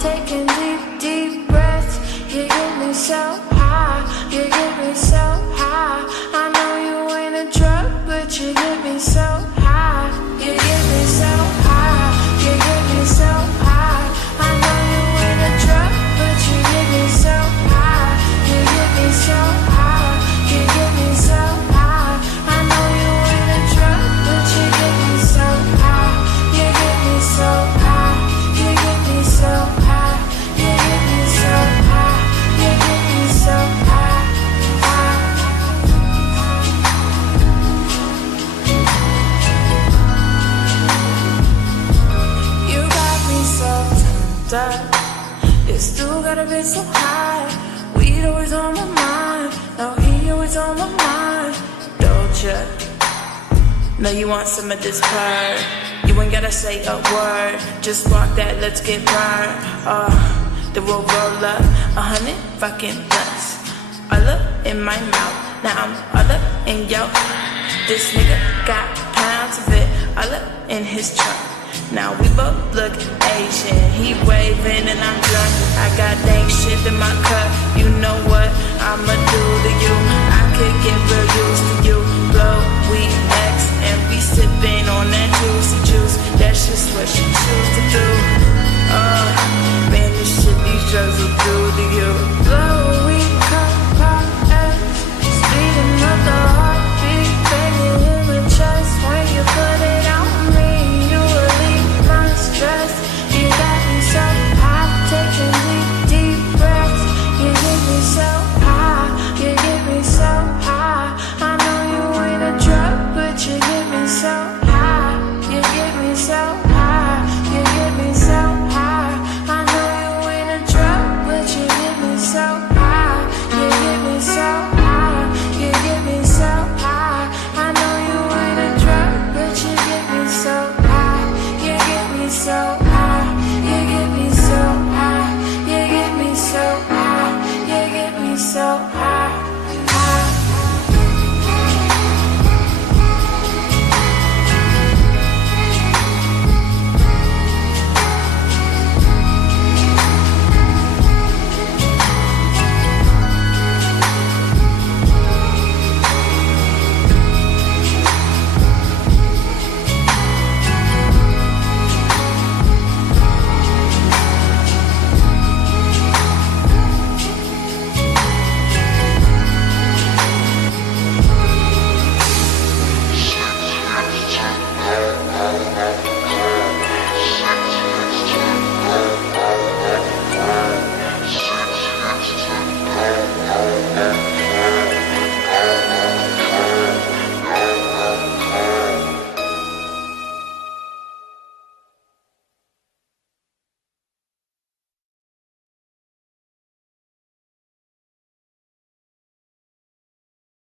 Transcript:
taking deep, deep breaths. You get me so high, you get me so high. I know you ain't a drug, but you get me so high. You get me so high, you get me so high. I know you ain't a drug, but you get me so high. You get me so high, you get me so high. I know you ain't a drug, but you get me so high. You get me so high, you get me so high. You get me so high, you get me so high, high. You got me so turned up. You still gotta be so high. Weed always on my mind. No, he always on my mind. Dolce. Know you want some of this purr. You ain't gotta say a word. Just walk that, let's get burned. The roll up, 100 fucking blunts. All up in my mouth. Now I'm all up in yo. This nigga got pounds of it. All up in his trunk. Now we both look Asian. He waving and I'm drunk. I got dang shit in my cup. You know what I'ma do to you? I could get real used to you. Blow, we X and we sipping on that juicy juice. That's just what you choose.